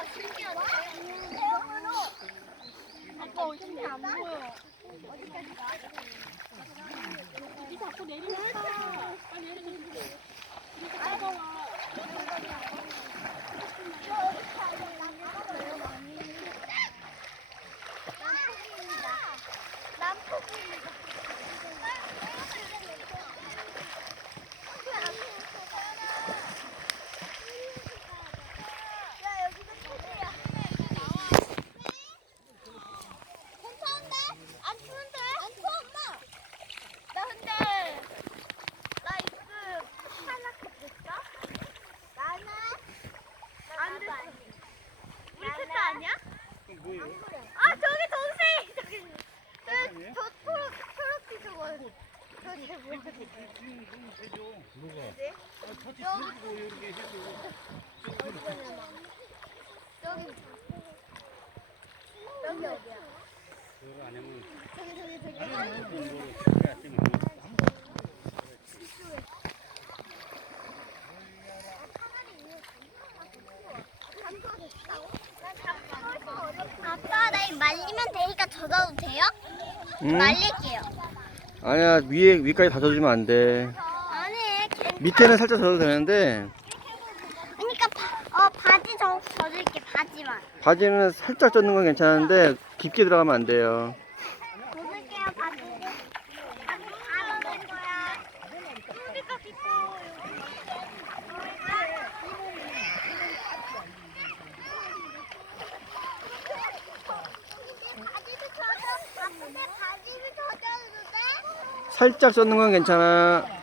우와 신기하다. 대형으로. 아빠 어딘지 안 보여. 어디까지 가? 이 자꾸 내리니까 빨리 내려줘. 이렇게 따가워. 남포입니다. 야 여기가 포구야. 괜찮은데? 안 추운데? 안 추워 엄마. 나 근데 나 입금 탈락했을까? 나는 안 됐어. 우리 세트 아니야? 뭐예요? 아 저기 동생 저기 저, 저 초록 초록빛 저거 저기 뭐야? 지금 너무 되죠. 뭐가? 네? 아, 같이 들고 이렇게 해도. 여기 여기 어디야? 그걸 안 하면 저기 저기 저기 아빠 나 말리면 되니까 젖어도 돼요? 응? 말릴게요. 아니야 위에 위까지 다 젖으면 안 돼. 아니 괜찮아. 밑에는 살짝 젖어도 되는데 그러니까 바, 어 바지 저 젖을게 바지만. 바지는 살짝 젖는 건 괜찮은데 깊게 들어가면 안 돼요 바지. 바지 다 젖을 거야. 여기가 깊고 바지도 젖어. 아픈데 바지를 젖어도 돼? 살짝 젖는 건 괜찮아.